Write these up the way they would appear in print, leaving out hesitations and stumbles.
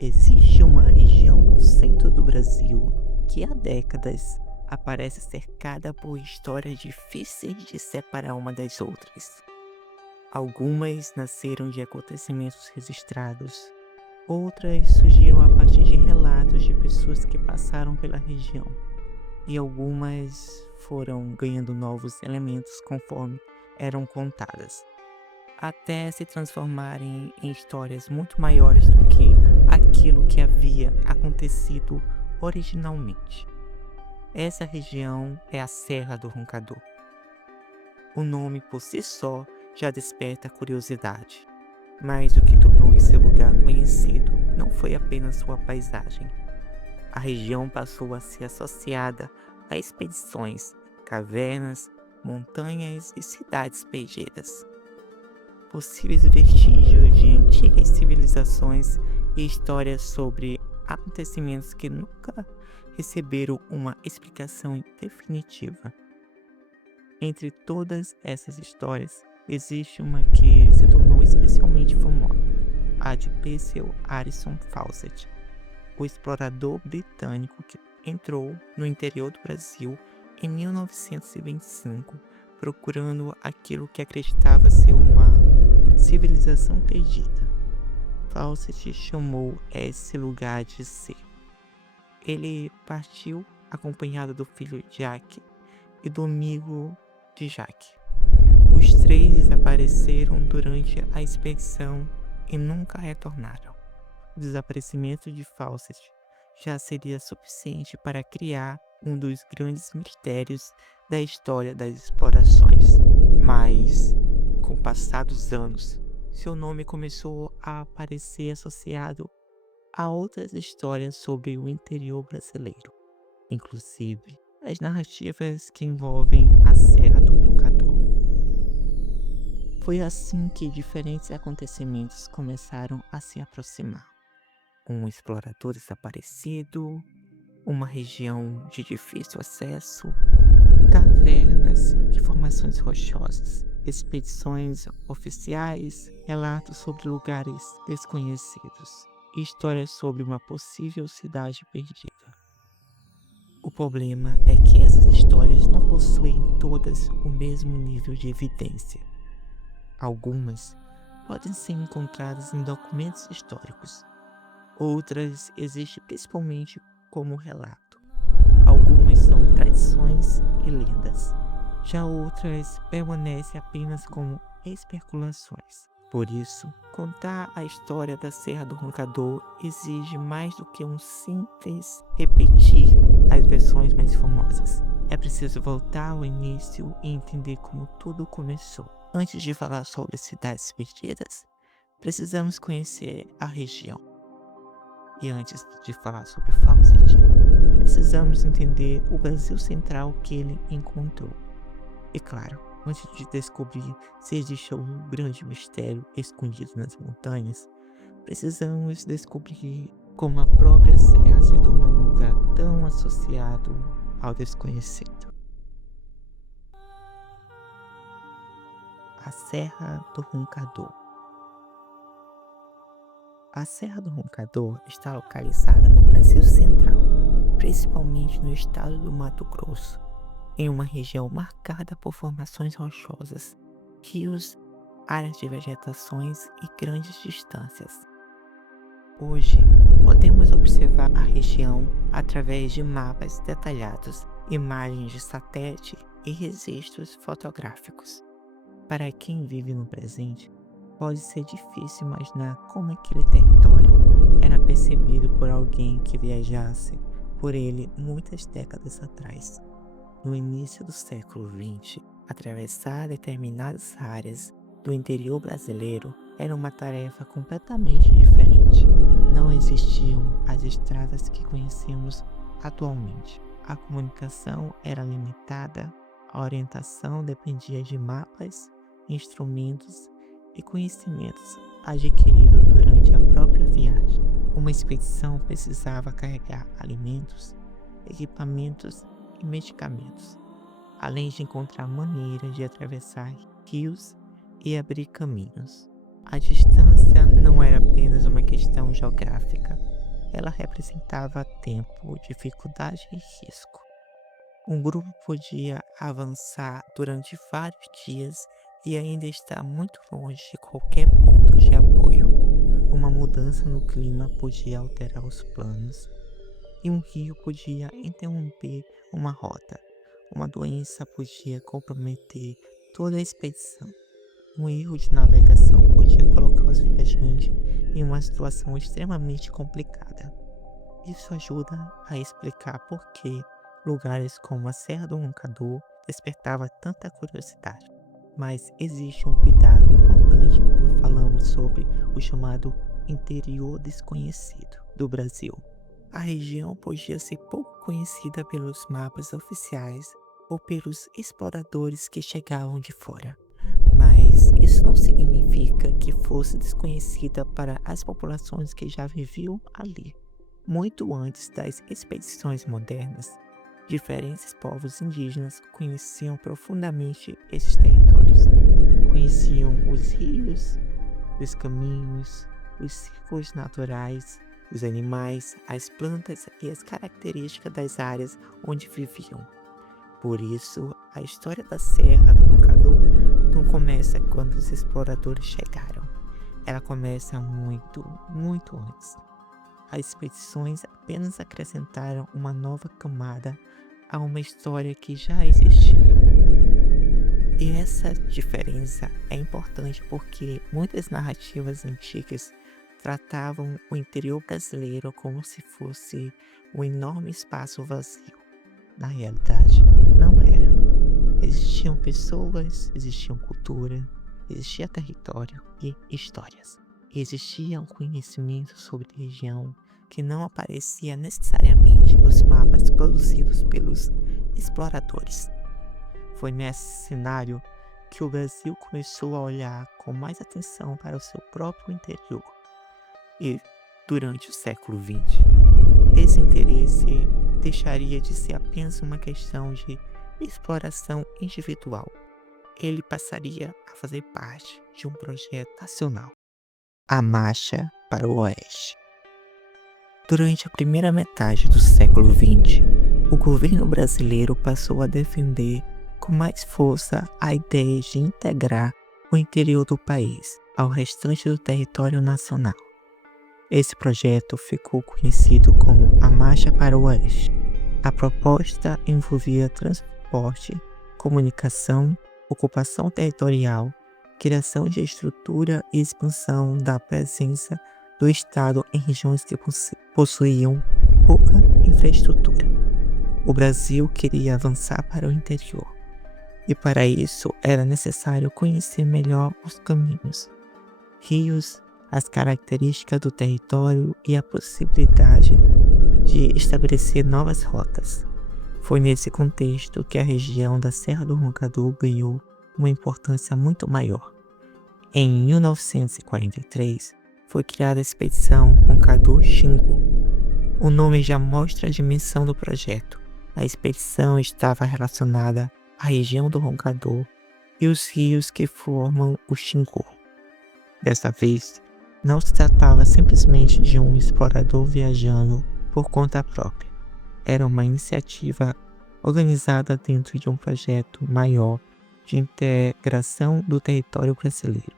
Existe uma região no centro do Brasil que há décadas aparece cercada por histórias difíceis de separar uma das outras. Algumas nasceram de acontecimentos registrados, outras surgiram a partir de relatos de pessoas que passaram pela região, e algumas foram ganhando novos elementos conforme eram contadas, até se transformarem em histórias muito maiores do que aquilo que havia acontecido originalmente. Essa região é a Serra do Roncador. O nome por si só já desperta curiosidade, mas o que tornou esse lugar conhecido não foi apenas sua paisagem. A região passou a ser associada a expedições, cavernas, montanhas e cidades perdidas. Possíveis vestígios de antigas civilizações e histórias sobre acontecimentos que nunca receberam uma explicação definitiva. Entre todas essas histórias, existe uma que se tornou especialmente famosa, a de Percy Harrison Fawcett, o explorador britânico que entrou no interior do Brasil em 1925, procurando aquilo que acreditava ser uma civilização perdida. Fawcett chamou esse lugar de Ser. Ele partiu acompanhado do filho Jack e do amigo de Jack. Os três desapareceram durante a expedição e nunca retornaram. O desaparecimento de Fawcett já seria suficiente para criar um dos grandes mistérios da história das explorações. Mas, com o passar dos anos, seu nome começou a aparecer associado a outras histórias sobre o interior brasileiro, inclusive as narrativas que envolvem a Serra do Roncador. Foi assim que diferentes acontecimentos começaram a se aproximar. Um explorador desaparecido, uma região de difícil acesso, cavernas e formações rochosas, expedições oficiais, relatos sobre lugares desconhecidos e histórias sobre uma possível cidade perdida. O problema é que essas histórias não possuem todas o mesmo nível de evidência. Algumas podem ser encontradas em documentos históricos, outras existem principalmente como relato. Algumas são tradições e lendas, já outras permanecem apenas como especulações. Por isso, contar a história da Serra do Roncador exige mais do que um simples repetir as versões mais famosas. É preciso voltar ao início e entender como tudo começou. Antes de falar sobre cidades perdidas, precisamos conhecer a região. E antes de falar sobre Fawcett, precisamos entender o Brasil central que ele encontrou. E claro, antes de descobrir se existe algum grande mistério escondido nas montanhas, precisamos descobrir como a própria serra se tornou um lugar tão associado ao desconhecido. A Serra do Roncador. A Serra do Roncador está localizada no Brasil Central, principalmente no estado do Mato Grosso, em uma região marcada por formações rochosas, rios, áreas de vegetações e grandes distâncias. Hoje, podemos observar a região através de mapas detalhados, imagens de satélite e registros fotográficos. Para quem vive no presente, pode ser difícil imaginar como aquele território era percebido por alguém que viajasse por ele muitas décadas atrás. No início do século XX, atravessar determinadas áreas do interior brasileiro era uma tarefa completamente diferente. Não existiam as estradas que conhecemos atualmente. A comunicação era limitada, a orientação dependia de mapas, instrumentos e conhecimentos adquiridos durante a própria viagem. Uma expedição precisava carregar alimentos, equipamentos e medicamentos, além de encontrar maneiras de atravessar rios e abrir caminhos. A distância não era apenas uma questão geográfica, ela representava tempo, dificuldade e risco. Um grupo podia avançar durante vários dias e ainda estar muito longe de qualquer ponto de apoio. Uma mudança no clima podia alterar os planos, e um rio podia interromper uma rota. Uma doença podia comprometer toda a expedição. Um erro de navegação podia colocar os viajantes em uma situação extremamente complicada. Isso ajuda a explicar por que lugares como a Serra do Roncador despertava tanta curiosidade. Mas existe um cuidado importante quando falamos sobre o chamado interior desconhecido do Brasil. A região podia ser pouco conhecida pelos mapas oficiais ou pelos exploradores que chegavam de fora, mas isso não significa que fosse desconhecida para as populações que já viviam ali. Muito antes das expedições modernas, diferentes povos indígenas conheciam profundamente esses territórios. Conheciam os rios, os caminhos, os círculos naturais, os animais, as plantas e as características das áreas onde viviam. Por isso, a história da Serra do Roncador não começa quando os exploradores chegaram. Ela começa muito, muito antes. As expedições apenas acrescentaram uma nova camada a uma história que já existia. E essa diferença é importante porque muitas narrativas antigas tratavam o interior brasileiro como se fosse um enorme espaço vazio. Na realidade, não era. Existiam pessoas, existiam cultura, existia território e histórias. Existia um conhecimento sobre a região que não aparecia necessariamente nos mapas produzidos pelos exploradores. Foi nesse cenário que o Brasil começou a olhar com mais atenção para o seu próprio interior. E, durante o século XX, esse interesse deixaria de ser apenas uma questão de exploração individual. Ele passaria a fazer parte de um projeto nacional, a Marcha para o Oeste. Durante a primeira metade do século XX, o governo brasileiro passou a defender com mais força a ideia de integrar o interior do país ao restante do território nacional. Esse projeto ficou conhecido como a Marcha para o Oeste. A proposta envolvia transporte, comunicação, ocupação territorial, criação de estrutura e expansão da presença do Estado em regiões que possuíam pouca infraestrutura. O Brasil queria avançar para o interior, e para isso era necessário conhecer melhor os caminhos, rios, as características do território e a possibilidade de estabelecer novas rotas. Foi nesse contexto que a região da Serra do Roncador ganhou uma importância muito maior. Em 1943, foi criada a Expedição Roncador-Xingu. O nome já mostra a dimensão do projeto. A expedição estava relacionada à região do Roncador e os rios que formam o Xingu. Dessa vez, não se tratava simplesmente de um explorador viajando por conta própria. Era uma iniciativa organizada dentro de um projeto maior de integração do território brasileiro.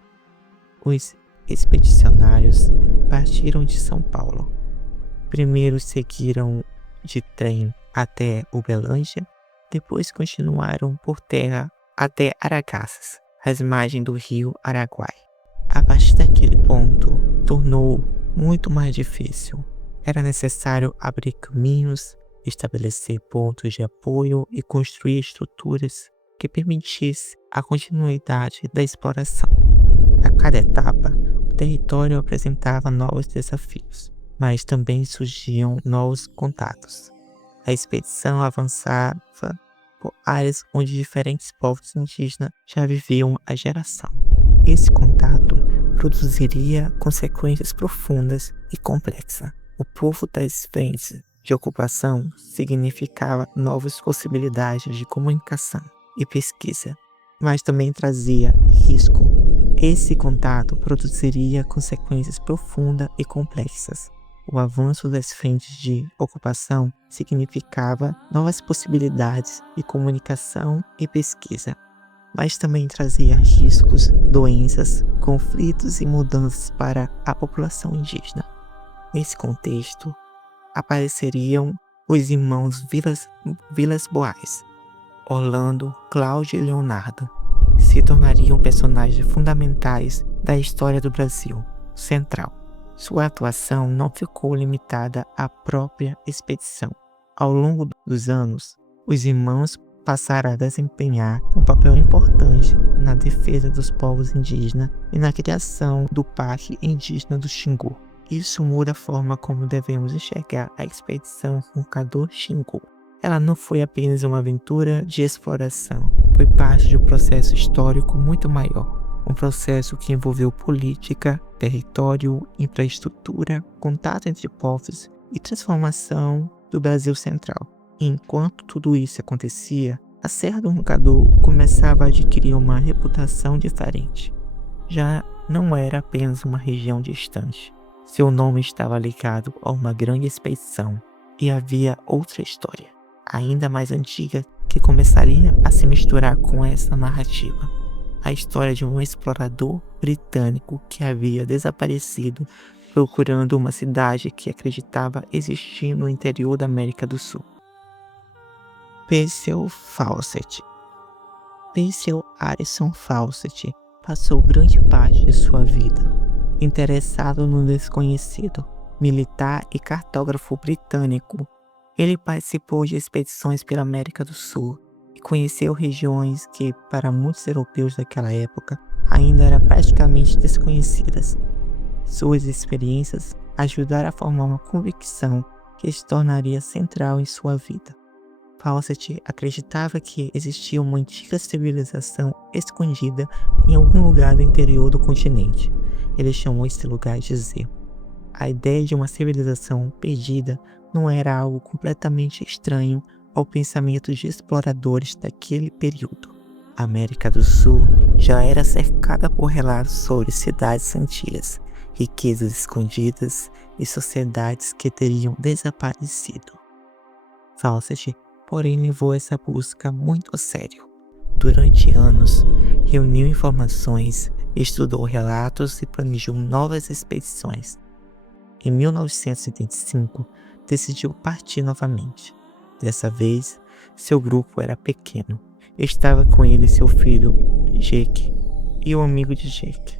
Os expedicionários partiram de São Paulo. Primeiro seguiram de trem até Uberlândia, depois continuaram por terra até Aragaças, às margens do rio Araguai. A partir daquele ponto, tornou muito mais difícil. Era necessário abrir caminhos, estabelecer pontos de apoio e construir estruturas que permitissem a continuidade da exploração. A cada etapa, o território apresentava novos desafios, mas também surgiam novos contatos. A expedição avançava por áreas onde diferentes povos indígenas já viviam há geração. Esse contato produziria consequências profundas e complexas. O povo das frentes de ocupação significava novas possibilidades de comunicação e pesquisa, mas também trazia risco. Esse contato produziria consequências profundas e complexas. O avanço das frentes de ocupação significava novas possibilidades de comunicação e pesquisa, mas também trazia riscos, doenças, conflitos e mudanças para a população indígena. Nesse contexto, apareceriam os irmãos Vilas Boas, Orlando, Cláudio e Leonardo. Se tornariam personagens fundamentais da história do Brasil Central. Sua atuação não ficou limitada à própria expedição. Ao longo dos anos, os irmãos passaram a desempenhar um papel importante na defesa dos povos indígenas e na criação do Parque Indígena do Xingu. Isso muda a forma como devemos enxergar a expedição Roncador-Xingu. Ela não foi apenas uma aventura de exploração, foi parte de um processo histórico muito maior. Um processo que envolveu política, território, infraestrutura, contato entre povos e transformação do Brasil Central. E enquanto tudo isso acontecia, a Serra do Roncador começava a adquirir uma reputação diferente. Já não era apenas uma região distante. Seu nome estava ligado a uma grande expedição e havia outra história, ainda mais antiga, que começaria a se misturar com essa narrativa. A história de um explorador britânico que havia desaparecido procurando uma cidade que acreditava existir no interior da América do Sul. Percy Fawcett. Percy Harrison Fawcett passou grande parte de sua vida interessado no desconhecido. Militar e cartógrafo britânico, ele participou de expedições pela América do Sul e conheceu regiões que, para muitos europeus daquela época, ainda eram praticamente desconhecidas. Suas experiências ajudaram a formar uma convicção que se tornaria central em sua vida. Fawcett acreditava que existia uma antiga civilização escondida em algum lugar do interior do continente. Ele chamou esse lugar de Zeu. A ideia de uma civilização perdida não era algo completamente estranho ao pensamento de exploradores daquele período. A América do Sul já era cercada por relatos sobre cidades antigas, riquezas escondidas e sociedades que teriam desaparecido. Fawcett, porém, levou essa busca muito a sério. Durante anos, reuniu informações, estudou relatos e planejou novas expedições. Em 1975, decidiu partir novamente. Dessa vez, seu grupo era pequeno. Estava com ele seu filho, Jake, e um amigo de Jake.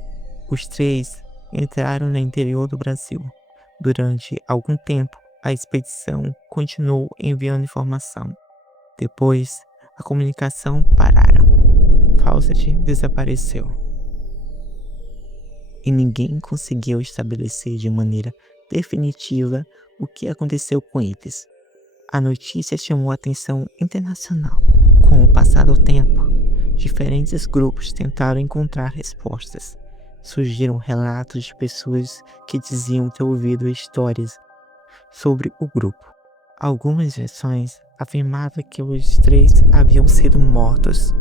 Os três entraram no interior do Brasil. Durante algum tempo, a expedição continuou enviando informação. Depois, a comunicação pararam. Fawcett desapareceu. E ninguém conseguiu estabelecer de maneira definitiva o que aconteceu com eles. A notícia chamou a atenção internacional. Com o passar do tempo, diferentes grupos tentaram encontrar respostas. Surgiram relatos de pessoas que diziam ter ouvido histórias sobre o grupo. Algumas versões afirmavam que os três haviam sido mortos.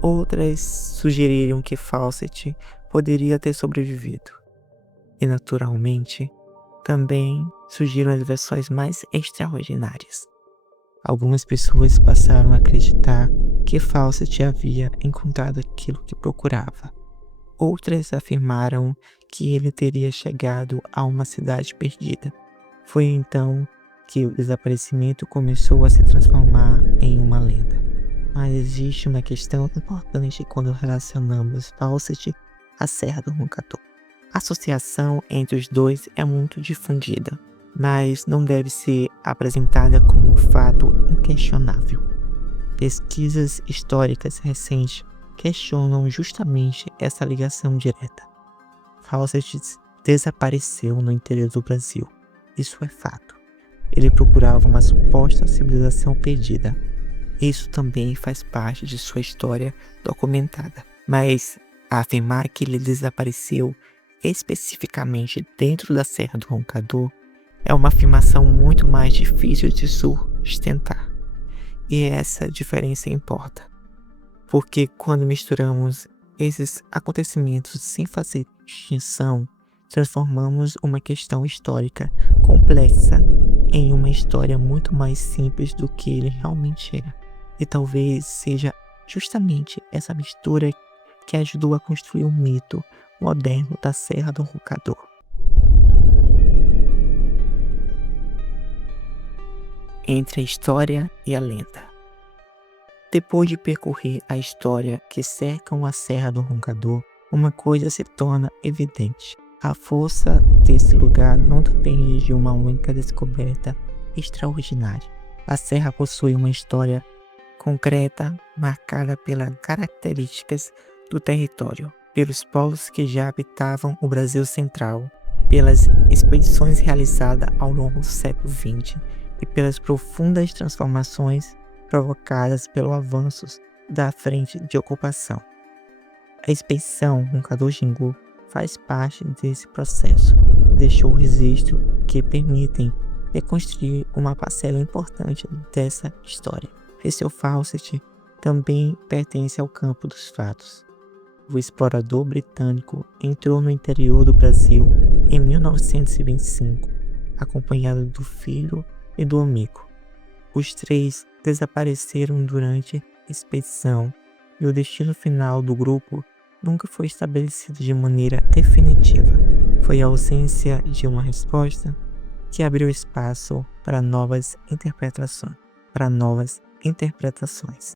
Outras sugeriram que Fawcett poderia ter sobrevivido. E, naturalmente, também surgiram as versões mais extraordinárias. Algumas pessoas passaram a acreditar que Fawcett havia encontrado aquilo que procurava. Outras afirmaram que ele teria chegado a uma cidade perdida. Foi então que o desaparecimento começou a se transformar em uma lenda. Mas existe uma questão importante quando relacionamos Fawcett à Serra do Roncador. A associação entre os dois é muito difundida, mas não deve ser apresentada como um fato inquestionável. Pesquisas históricas recentes questionam justamente essa ligação direta. Fawcett desapareceu no interior do Brasil. Isso é fato. Ele procurava uma suposta civilização perdida. Isso também faz parte de sua história documentada. Mas afirmar que ele desapareceu especificamente dentro da Serra do Roncador é uma afirmação muito mais difícil de sustentar. E essa diferença importa. Porque quando misturamos esses acontecimentos sem fazer distinção, transformamos uma questão histórica complexa em uma história muito mais simples do que ele realmente é. E talvez seja justamente essa mistura que ajudou a construir um mito moderno da Serra do Roncador. Entre a história e a lenda. Depois de percorrer a história que cerca a Serra do Roncador, uma coisa se torna evidente. A força desse lugar não depende de uma única descoberta extraordinária. A serra possui uma história concreta, marcada pelas características do território, pelos povos que já habitavam o Brasil Central, pelas expedições realizadas ao longo do século XX e pelas profundas transformações provocadas pelo avanço da frente de ocupação. A expedição Roncador-Xingu faz parte desse processo. Deixou registros que permitem reconstruir uma parcela importante dessa história. Esse Fawcett também pertence ao campo dos fatos. O explorador britânico entrou no interior do Brasil em 1925, acompanhado do filho e do amigo. Os três desapareceram durante a expedição e o destino final do grupo nunca foi estabelecido de maneira definitiva. Foi a ausência de uma resposta que abriu espaço para novas interpretações.